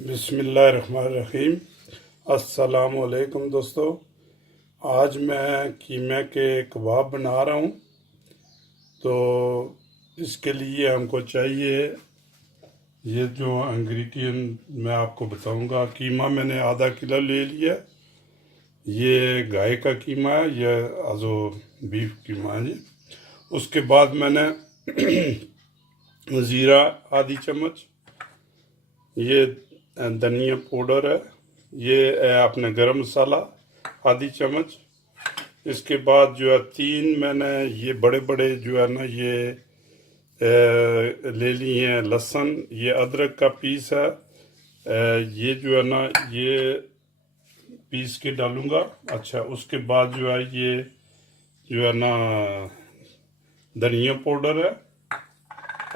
بسم اللہ الرحمن الرحیم۔ السلام علیکم دوستو، آج میں قیمے کے کباب بنا رہا ہوں۔ تو اس کے لیے ہم کو چاہیے یہ جو انگریڈینٹ میں آپ کو بتاؤں گا۔ قیمہ میں نے آدھا کلو لے لیا، یہ گائے کا قیمہ ہے، یہ ازو بیف قیمہ ہے جی۔ اس کے بعد میں نے زیرہ آدھی چمچ، یہ دھنیا پاؤڈر ہے، یہ ہے اپنا گرم مسالہ آدھی چمچ۔ اس کے بعد جو ہے میں نے یہ بڑے بڑے جو ہے نا یہ لے لی ہیں لہسن، یہ ادرک کا پیس ہے، یہ جو ہے نا یہ پیس کے ڈالوں گا۔ اچھا، اس کے بعد جو ہے یہ جو ہے نا دھنیا پاؤڈر ہے،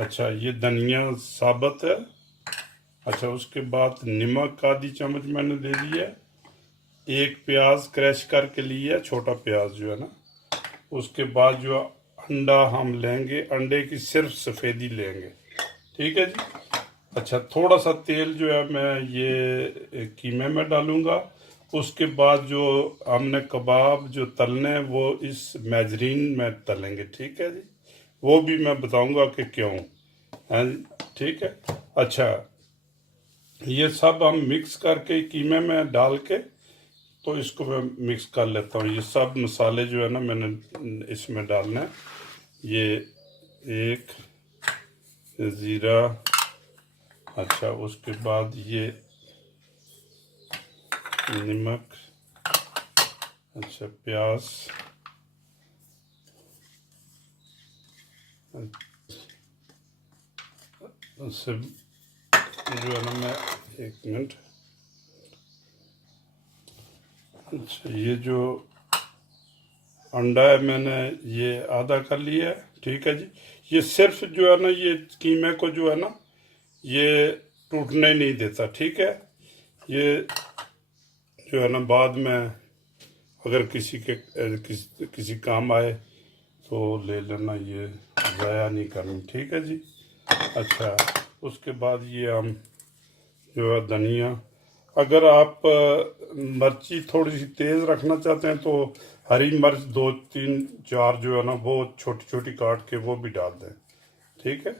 اچھا یہ دھنیا ثابت ہے۔ اچھا، اس کے بعد نمک آدھی چمچ میں نے لے لیا، ایک پیاز کریش کر کے لیا، چھوٹا پیاز جو ہے نا۔ اس کے بعد جو انڈا ہم لیں گے، انڈے کی صرف سفیدی لیں گے، ٹھیک ہے جی۔ اچھا، تھوڑا سا تیل جو ہے میں یہ قیمے میں ڈالوں گا۔ اس کے بعد جو ہم نے کباب جو تلنے ہیں وہ اس میجرین میں تلیں گے، ٹھیک ہے جی۔ وہ بھی میں بتاؤں گا کہ کیوں، ہاں جی، ٹھیک ہے۔ اچھا، یہ سب ہم مکس کر کے قیمے میں ڈال کے تو اس کو میں مکس کر لیتا ہوں۔ یہ سب مسالے جو ہے نا میں نے اس میں ڈالنا ہے، یہ ایک زیرہ، اچھا اس کے بعد یہ نمک، اچھا پیاز، اس سے جو ہے نا میں ایک منٹ، اچھا یہ جو انڈا ہے میں نے یہ آدھا کر لیا ہے، ٹھیک ہے جی۔ یہ صرف جو ہے نا یہ قیمے کو جو ہے نا یہ ٹوٹنے نہیں دیتا، ٹھیک ہے۔ یہ جو ہے نا بعد میں اگر کسی کام آئے تو لے لینا، یہ ضائع نہیں کرنا، ٹھیک ہے جی۔ اچھا، اس کے بعد یہ ہم جو ہے دھنیا، اگر آپ مرچی تھوڑی سی تیز رکھنا چاہتے ہیں تو ہری مرچ 2 3 4 جو ہے نا وہ چھوٹی چھوٹی کاٹ کے وہ بھی ڈال دیں، ٹھیک ہے۔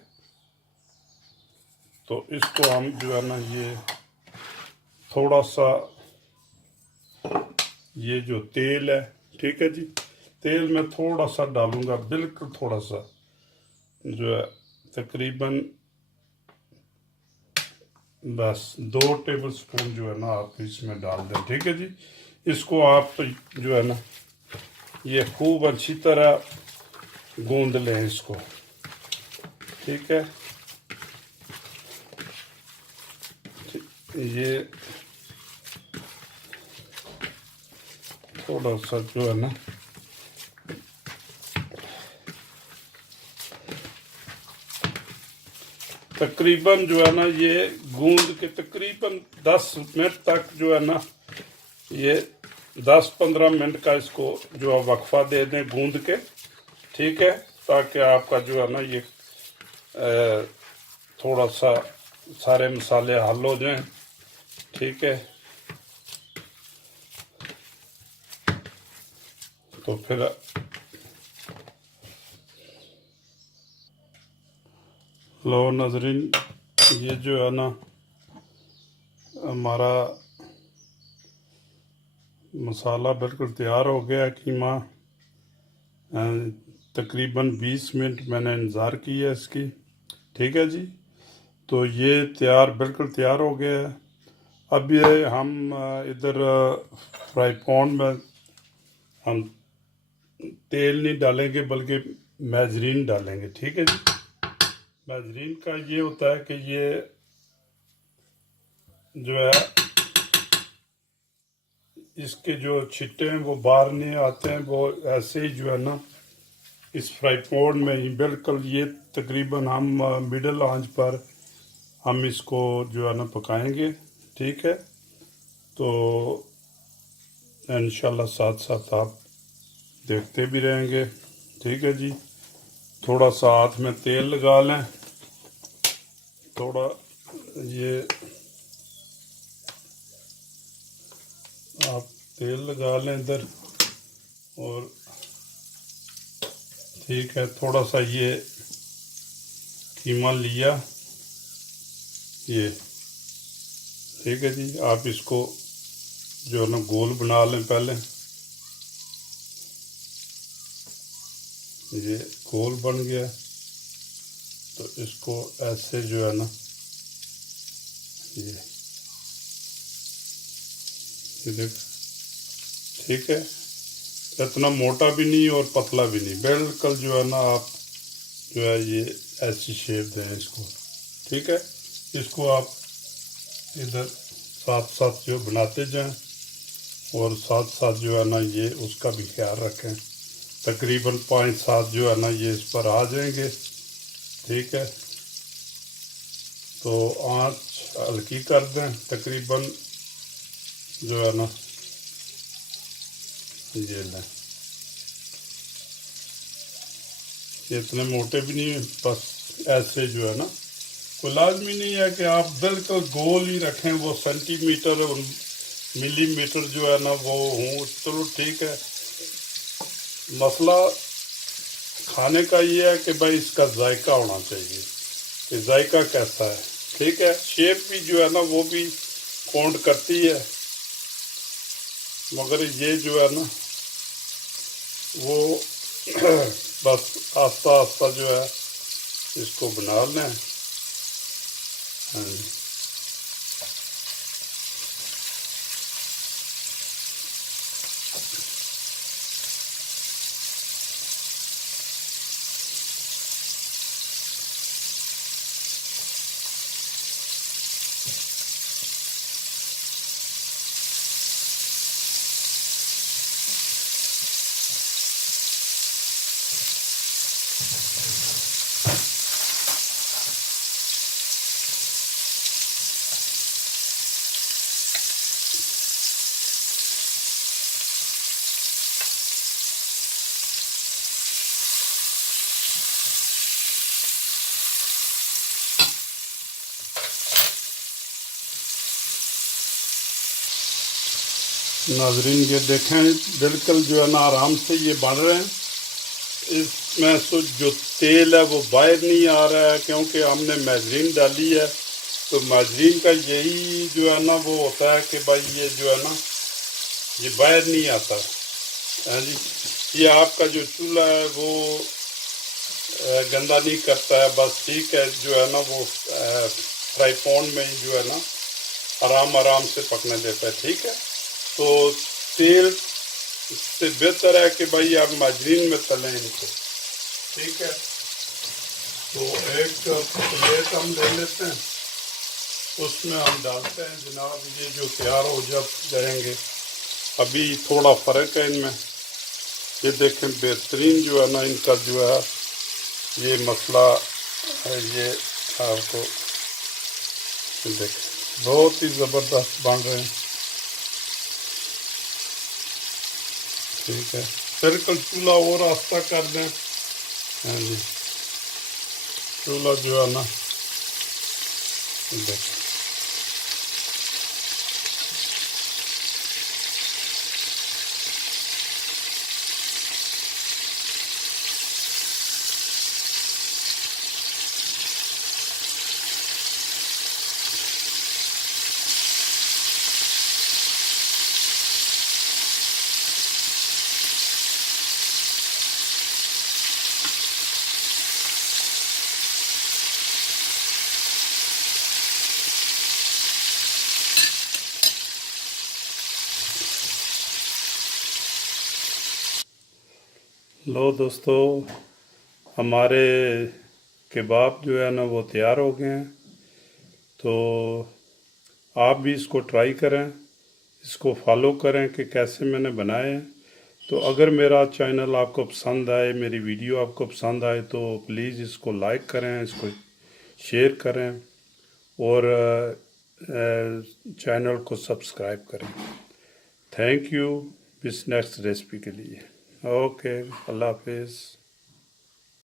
تو اس کو ہم جو ہے نا یہ تھوڑا سا یہ جو تیل ہے، ٹھیک ہے جی، تیل میں تھوڑا سا ڈالوں گا، بالکل تھوڑا سا، جو ہے تقریباً بس 2 ٹیبل سپون جو ہے نا آپ اس میں ڈال دیں، ٹھیک ہے جی۔ اس کو آپ جو ہے نا یہ خوب اچھی طرح گوندھ لیں اس کو، ٹھیک ہے۔ یہ تھوڑا سا جو ہے نا تقریباً جو ہے نا یہ گوندھ کے تقریباً 10 منٹ تک جو ہے نا یہ 10 15 منٹ کا اس کو جو ہے وقفہ دے دیں گوندھ کے، ٹھیک ہے، تاکہ آپ کا جو ہے نا یہ تھوڑا سا سارے مسالے حل ہو جائیں، ٹھیک ہے۔ تو پھر لو ناظرین، یہ جو ہے نا ہمارا مسالہ بالکل تیار ہو گیا، قیمہ تقریباً 20 منٹ میں نے انتظار کی ہے اس کی، ٹھیک ہے جی۔ تو یہ بالکل تیار ہو گیا ہے۔ اب یہ ہم ادھر فرائی پین میں ہم تیل نہیں ڈالیں گے بلکہ میجرین ڈالیں گے، ٹھیک ہے جی۔ میجرین کا یہ ہوتا ہے کہ یہ جو ہے اس کے جو چھٹے ہیں وہ باہر نہیں آتے ہیں، وہ ایسے ہی جو ہے نا اس فرائی پین میں ہی بالکل یہ تقریباً ہم مڈل آنچ پر ہم اس کو جو ہے نا پکائیں گے، ٹھیک ہے۔ تو انشاءاللہ ساتھ ساتھ آپ دیکھتے بھی رہیں گے، ٹھیک ہے جی۔ تھوڑا سا ہاتھ میں تیل لگا لیں، تھوڑا یہ آپ تیل لگا لیں ادھر، اور ٹھیک ہے تھوڑا سا یہ قیمہ لیا یہ، ٹھیک ہے جی. آپ اس کو جو ہے نا گول بنا لیں پہلے، یہ گول بن گیا تو اس کو ایسے جو ہے نا یہ دیکھ، ٹھیک ہے، اتنا موٹا بھی نہیں اور پتلا بھی نہیں، بالکل جو ہے نا آپ جو ہے یہ ایسی شیپ دیں اس کو، ٹھیک ہے. اس کو آپ ادھر ساتھ ساتھ جو بناتے جائیں اور ساتھ ساتھ جو ہے نا یہ اس کا بھی خیال رکھیں. تقریباً 5-7 جو ہے نا یہ اس پر آ جائیں گے، ٹھیک ہے. تو آنچ ہلکی کر دیں، تقریباً جو ہے نا یہ لیں، یہ اتنے موٹے بھی نہیں، بس ایسے جو ہے نا. کوئی لازمی نہیں ہے کہ آپ بالکل گول ہی رکھیں، وہ سینٹی میٹر ملی میٹر جو ہے نا وہ ہوں، چلو ٹھیک ہے. مسئلہ کھانے کا یہ ہے کہ بھائی اس کا ذائقہ ہونا چاہیے کہ ذائقہ کیسا ہے، ٹھیک ہے. شیپ بھی جو ہے نا وہ بھی کاؤنٹ کرتی ہے، مگر یہ جو ہے نا وہ بس آہستہ آہستہ جو ہے اس کو بنا لیں. ہاں جی. ناظرین یہ دیکھیں بالکل جو ہے نا آرام سے یہ بن رہے ہیں. اس میں جو تیل ہے وہ باہر نہیں آ رہا ہے کیونکہ ہم نے میجرین ڈالی ہے. تو میجرین کا یہی جو ہے نا وہ ہوتا ہے کہ بھائی یہ جو ہے نا یہ باہر نہیں آتا. ہاں جی. یہ آپ کا جو چولہا ہے وہ گندا نہیں کرتا ہے، بس ٹھیک ہے جو ہے نا وہ فرائی پین میں ہی جو ہے نا آرام سے پکنے دیتا ہے، ٹھیک ہے. تو تیل سے بہتر ہے کہ بھائی آپ مارجرین میں تلیں ان کو، ٹھیک ہے. تو ایک پلیٹ ہم لے لیتے ہیں، اس میں ہم ڈالتے ہیں جناب یہ جو تیار ہو جائیں گے. ابھی تھوڑا فرق ہے ان میں، یہ دیکھیں بہترین جو ہے نا ان کا جو ہے یہ مسئلہ ہے، یہ آپ کو دیکھیں بہت ہی زبردست بن رہے ہیں، ٹھیک ہے. بالکل چولہا اور آہستہ کر دیں. ہاں جی. چولہا جو ہے نا دیکھیں لو دوستو، ہمارے کباب جو ہے نا وہ تیار ہو گئے ہیں. تو آپ بھی اس کو ٹرائی کریں، اس کو فالو کریں کہ کیسے میں نے بنائے ہیں. تو اگر میرا چینل آپ کو پسند آئے، میری ویڈیو آپ کو پسند آئے تو پلیز اس کو لائک کریں، اس کو شیئر کریں اور چینل کو سبسکرائب کریں. تھینک یو اس نیکسٹ ریسپی کے لیے. اوکے، اللہ حافظ.